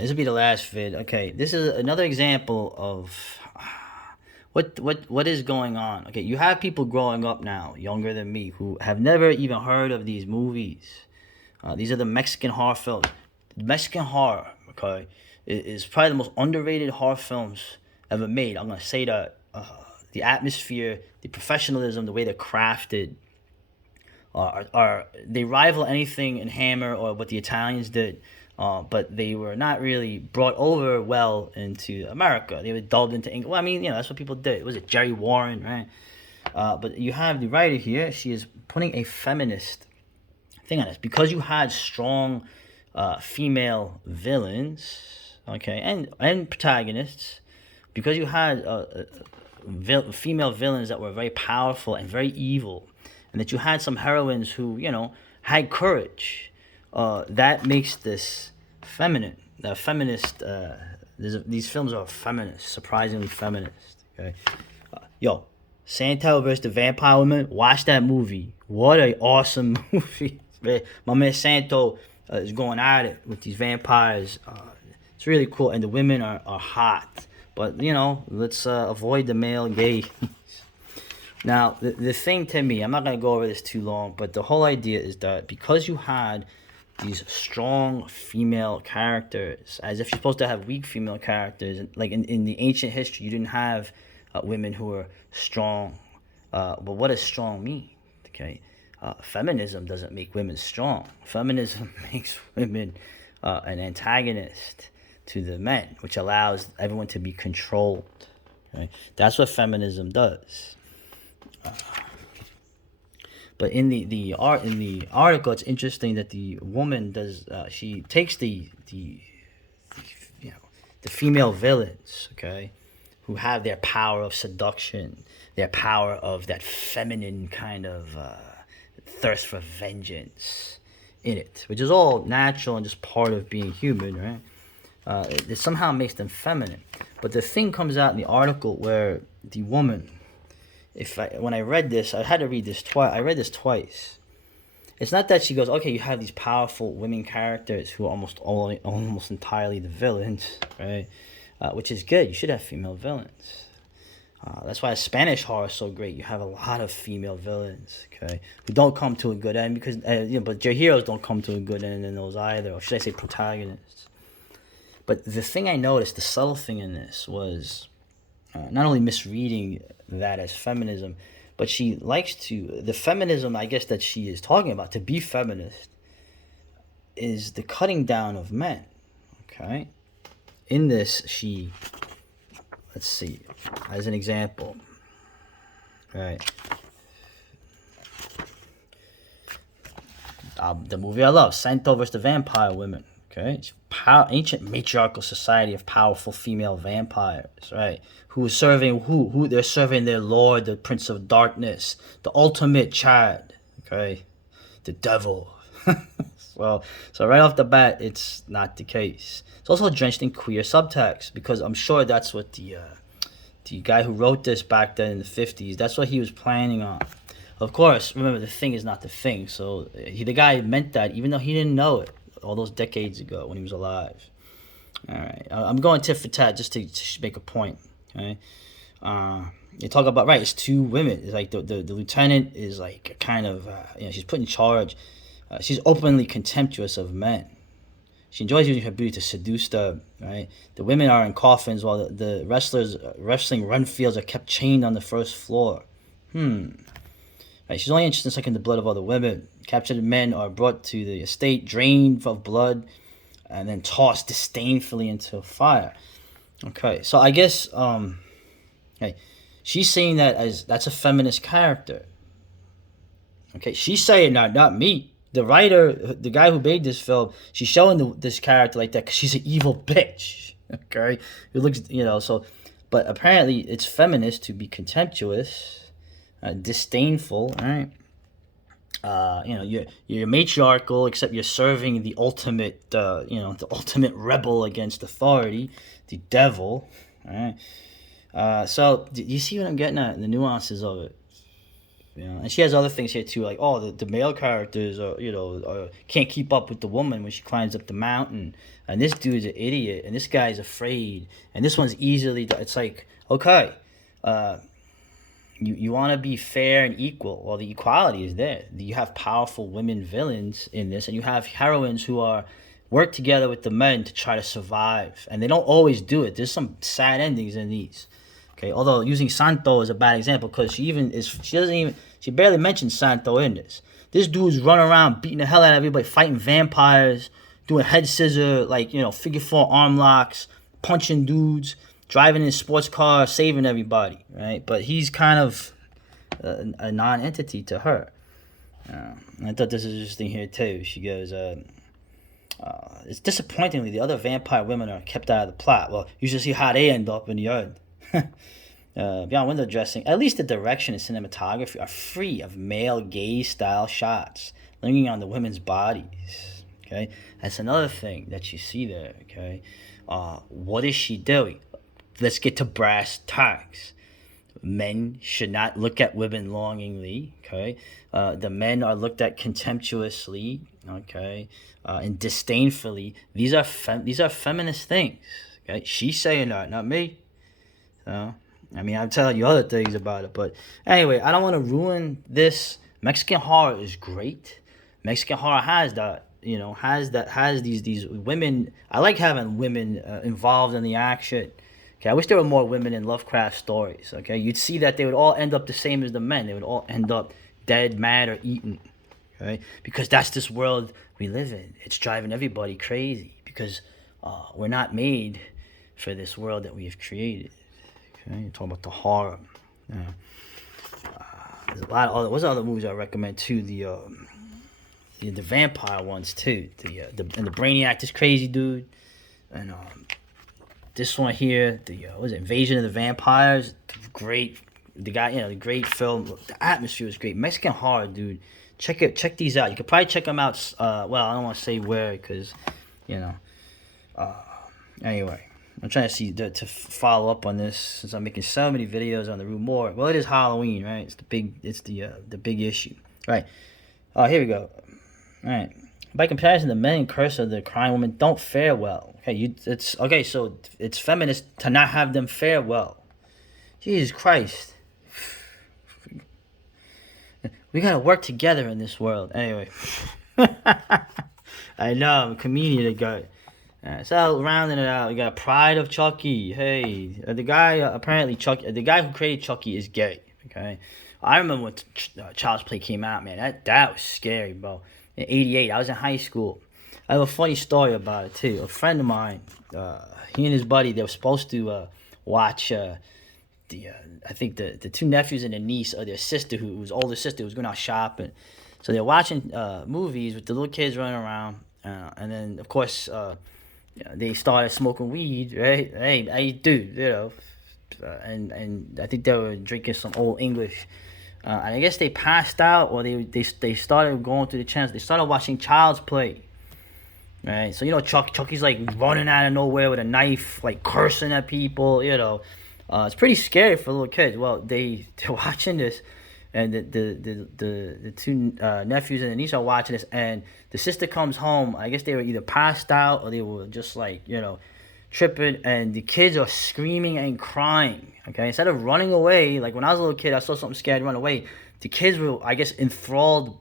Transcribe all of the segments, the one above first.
This will be the last vid. Okay, this is another example of what is going on. Okay, you have people growing up now, younger than me, who have never even heard of these movies. These are the Mexican horror films. Mexican horror, okay, is probably the most underrated horror films ever made. I'm gonna say that the atmosphere, the professionalism, the way they're crafted, are they rival anything in Hammer or what the Italians did. But they were not really brought over well into America. They were dubbed into English. Well, I mean, that's what people did. Was it Jerry Warren, right? But you have the writer here. She is putting a feminist thing on this because you had strong female villains, okay, and protagonists. Because you had female villains that were very powerful and very evil, and that you had some heroines who had courage. That makes this feminine. Feminist. These films are feminist, surprisingly feminist. Okay, yo, Santel versus the Vampire Woman. Watch that movie. What a awesome movie. My man Santo is going at it with these vampires. It's really cool, and the women are hot. But let's avoid the male gaze. Now, the thing to me, I'm not gonna go over this too long, but the whole idea is that because you had these strong female characters, as if you're supposed to have weak female characters. Like in the ancient history, you didn't have women who were strong. But what does strong mean? Okay, feminism doesn't make women strong. Feminism makes women an antagonist to the men, which allows everyone to be controlled. Okay? That's what feminism does. But in the article, it's interesting that the woman does. She takes the female villains, okay, who have their power of seduction, their power of that feminine kind of thirst for vengeance in it, which is all natural and just part of being human, right? It somehow makes them feminine. But the thing comes out in the article where the woman, when I read this, I had to read this twice. I read this twice. It's not that she goes, okay, you have these powerful women characters who are almost entirely the villains, right? Which is good. You should have female villains. That's why Spanish horror is so great. You have a lot of female villains, okay, who don't come to a good end because, but your heroes don't come to a good end in those either, or should I say protagonists? But the thing I noticed, the subtle thing in this was not only misreading that as feminism, but she likes the feminism, I guess, that she is talking about, to be feminist, is the cutting down of men, okay? In this, let's see, as an example, right? The movie I love, Santo versus the Vampire Women. Okay, it's ancient matriarchal society of powerful female vampires, right? Who they're serving their lord, the Prince of Darkness, the ultimate Chad, okay, the devil. Well, so right off the bat, it's not the case. It's also drenched in queer subtext because I'm sure that's what the guy who wrote this back then in the 50s, that's what he was planning on. Of course, remember the thing is not the thing. So the guy meant that even though he didn't know it all those decades ago when he was alive. All right, I'm going tit for tat just to make a point. Okay, you talk about right. It's two women. It's like the lieutenant is like kind of she's put in charge. She's openly contemptuous of men. She enjoys using her beauty to seduce them. Right, the women are in coffins while the wrestling run fields are kept chained on the first floor. Right, she's only interested in sucking the blood of other women. Captured men are brought to the estate, drained of blood, and then tossed disdainfully into a fire. Okay, so I guess hey, she's saying that as that's a feminist character. Okay, she's saying that, not me. The writer, the guy who made this film, she's showing this character like that because she's an evil bitch. Okay, it looks, so, but apparently it's feminist to be contemptuous, disdainful, right? You're matriarchal, except you're serving the ultimate, the ultimate rebel against authority, the devil. All right. So do you see what I'm getting at? The nuances of it. You know, and she has other things here too, like oh, the male characters are can't keep up with the woman when she climbs up the mountain, and this dude's an idiot, and this guy's afraid, and this one's easily. It's like okay, uh, you want to be fair and equal. Well, the equality is there. You have powerful women villains in this, and you have heroines who are work together with the men to try to survive, and they don't always do it. There's some sad endings in these. Okay, although using Santo is a bad example because she barely mentions Santo in this. This dude's running around beating the hell out of everybody, fighting vampires, doing head scissor, like figure four arm locks, punching dudes, driving in a sports car, saving everybody, right? But he's kind of a non-entity to her. I thought this was interesting here too. She goes, it's disappointingly the other vampire women are kept out of the plot. Well, you should see how they end up in the end. Beyond window dressing, at least the direction and cinematography are free of male gaze style shots, lingering on the women's bodies. Okay, that's another thing that you see there. Okay, what is she doing? Let's get to brass tacks. Men should not look at women longingly. Okay, the men are looked at contemptuously. Okay, and disdainfully. These are feminist things. Okay, she's saying that, not me. So, I mean, I'm telling you other things about it, but anyway, I don't want to ruin this. Mexican horror is great. Mexican horror has that, has these women. I like having women involved in the action. Okay, I wish there were more women in Lovecraft stories. Okay, you'd see that they would all end up the same as the men. They would all end up dead, mad, or eaten. Okay, because that's this world we live in. It's driving everybody crazy because we're not made for this world that we have created. Okay, you're talking about the horror. There's a lot of what's other movies I recommend too. The vampire ones too. And the Brainiac, this crazy dude, and this one here, the Invasion of the Vampires, great. The guy, the great film. The atmosphere was great. Mexican horror, dude. Check these out. You could probably check them out. Well, I don't want to say where because, anyway. I'm trying to see to follow up on this since I'm making so many videos on the Rue Morgue. Well, it is Halloween, right? It's the big issue, right? Oh, here we go. All right. By comparison, the men in Curse of the Crying Woman don't fare well. Okay, so it's feminist to not have them fare well. Jesus Christ, we gotta work together in this world. Anyway, I know I'm a comedian, guy. So rounding it out, we got Pride of Chucky. Hey, the guy apparently the guy who created Chucky is gay. Okay, I remember when Child's Play came out, man. That was scary, bro. In '88, I was in high school. I have a funny story about it too. A friend of mine, he and his buddy, they were supposed to watch I think the two nephews and a niece of their sister, whose older sister, was going out shopping. So they're watching movies with the little kids running around, and then of course. They started smoking weed, right? Hey, dude, and I think they were drinking some old English. And I guess they passed out, or they started going through the channels. They started watching Child's Play, right? So Chucky's like running out of nowhere with a knife, like cursing at people. It's pretty scary for little kids. Well, they're watching this. And the two nephews and the niece are watching this, and the sister comes home. I guess they were either passed out or they were just like, tripping, and the kids are screaming and crying. Okay, instead of running away, like when I was a little kid, I saw something scared, run away. The kids were, I guess, enthralled.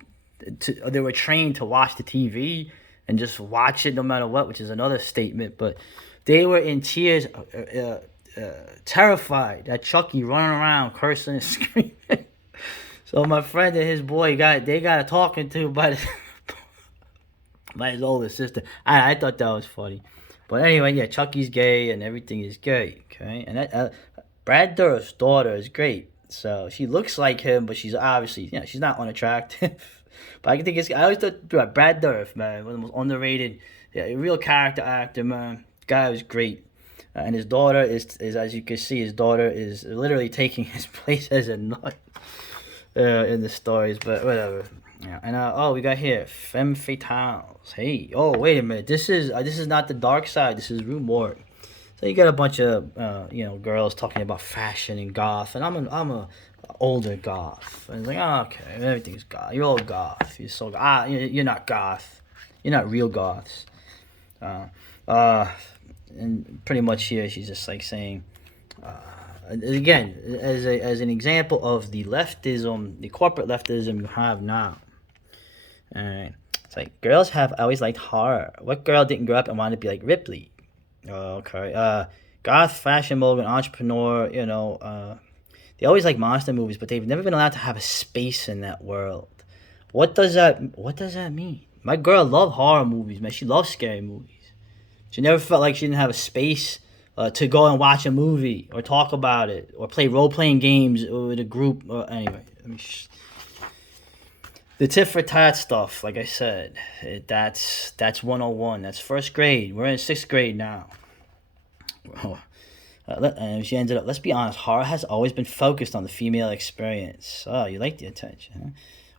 They were trained to watch the TV and just watch it no matter what, which is another statement. But they were in tears, terrified that Chucky running around cursing and screaming. So my friend and his boy got a talking to by his older sister. I thought that was funny, but anyway, yeah, Chucky's gay and everything is gay. Okay, and that Brad Dourif's daughter is great. So she looks like him, but she's obviously she's not unattractive. But I think I always thought Brad Dourif, man, one of the most underrated, real character actor, man. Guy was great. And his daughter is as you can see, his daughter is literally taking his place as a nut. In the stories, but whatever. Yeah, and we got here femme fatales. Hey, wait a minute. This is not the dark side. This is Rue Morgue. So you got a bunch of girls talking about fashion and goth, and I'm a older goth. And it's like, oh, okay, everything's goth. You're all goth. You're so you're not goth. You're not real goths. Uh, uh, and pretty much here, she's just like saying, again, as an example of the leftism, the corporate leftism you have now. All right, it's like girls have always liked horror. What girl didn't grow up and want to be like Ripley? Okay. Goth, fashion mogul, entrepreneur. They always like monster movies, but they've never been allowed to have a space in that world. What does that mean? My girl loved horror movies, man. She loves scary movies. She never felt like she didn't have a space to go and watch a movie or talk about it or play role playing games with a group. Anyway, the tit for tat stuff, like I said, that's 101. That's first grade. We're in sixth grade now. And she ended up, let's be honest, horror has always been focused on the female experience. Oh, you like the attention, huh?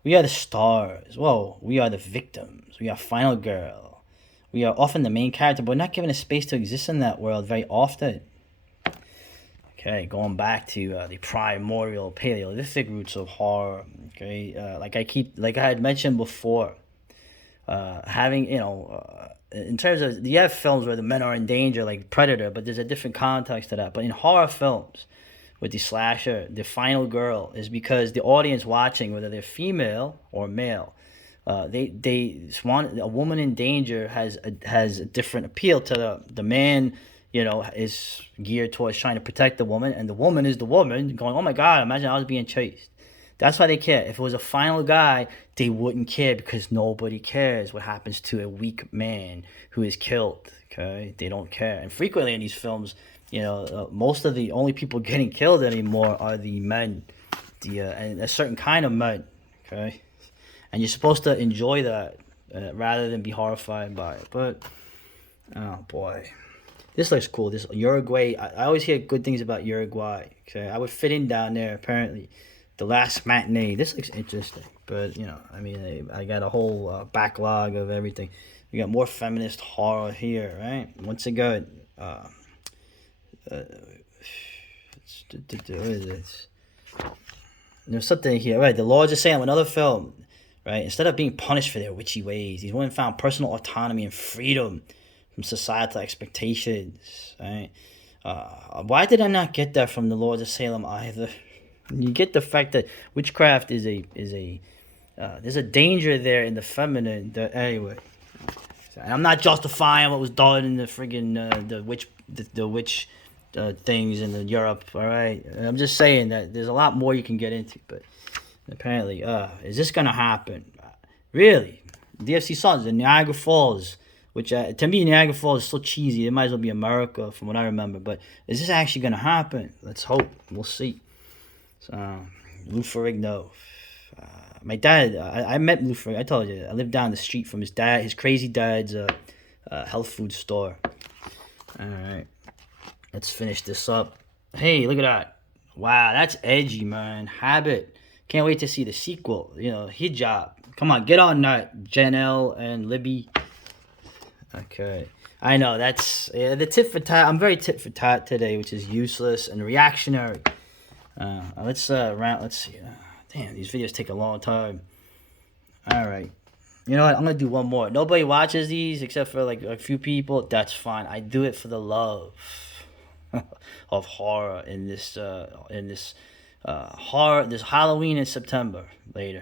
We are the stars. Whoa, we are the victims. We are final girl. We are often the main character, but we're not given a space to exist in that world very often. Okay, going back to the primordial Paleolithic roots of horror. Okay, like I had mentioned before, having in terms of you have films where the men are in danger, like Predator, but there's a different context to that. But in horror films, with the slasher, the final girl is because the audience watching, whether they're female or male, they want a woman in danger has a different appeal to the man. Is geared towards trying to protect the woman, and the woman is the woman going, "Oh my God, imagine I was being chased." That's why they care. If it was a final guy, they wouldn't care because nobody cares what happens to a weak man who is killed. Okay, they don't care. And frequently in these films, most of the only people getting killed anymore are the men, and a certain kind of men. Okay, and you're supposed to enjoy that rather than be horrified by it. But oh boy, this looks cool. This Uruguay. I always hear good things about Uruguay. Okay, I would fit in down there apparently. The Last Matinee. This looks interesting, but I got a whole backlog of everything. We got more feminist horror here, right? Once again, what is this? There's something here, right? The Lords of Salem, another film, right? Instead of being punished for their witchy ways, these women found personal autonomy and freedom from societal expectations, right? Why did I not get that from the Lords of Salem either? You get the fact that witchcraft is a there's a danger there in the feminine. Anyway, I'm not justifying what was done in the friggin' the witch things in the Europe. All right, I'm just saying that there's a lot more you can get into. But apparently, is this gonna happen? Really, DFC Sons in Niagara Falls, which to me Niagara Falls is so cheesy. It might as well be America from what I remember. But is this actually gonna happen? Let's hope. We'll see. Lou Ferrigno. My dad, I met Lou Ferrigno. I told you, I lived down the street from his crazy dad's health food store. All right, let's finish this up. Hey, look at that. Wow, that's edgy, man. Habit. Can't wait to see the sequel. Hijab. Come on, get on that, Janelle and Libby. Okay. I know, that's the tit for tat. I'm very tit for tat today, which is useless and reactionary. Let's see. Damn, these videos take a long time. All right. You know what? I'm gonna do one more. Nobody watches these except for like a few people. That's fine. I do it for the love of horror in this horror this Halloween in September later.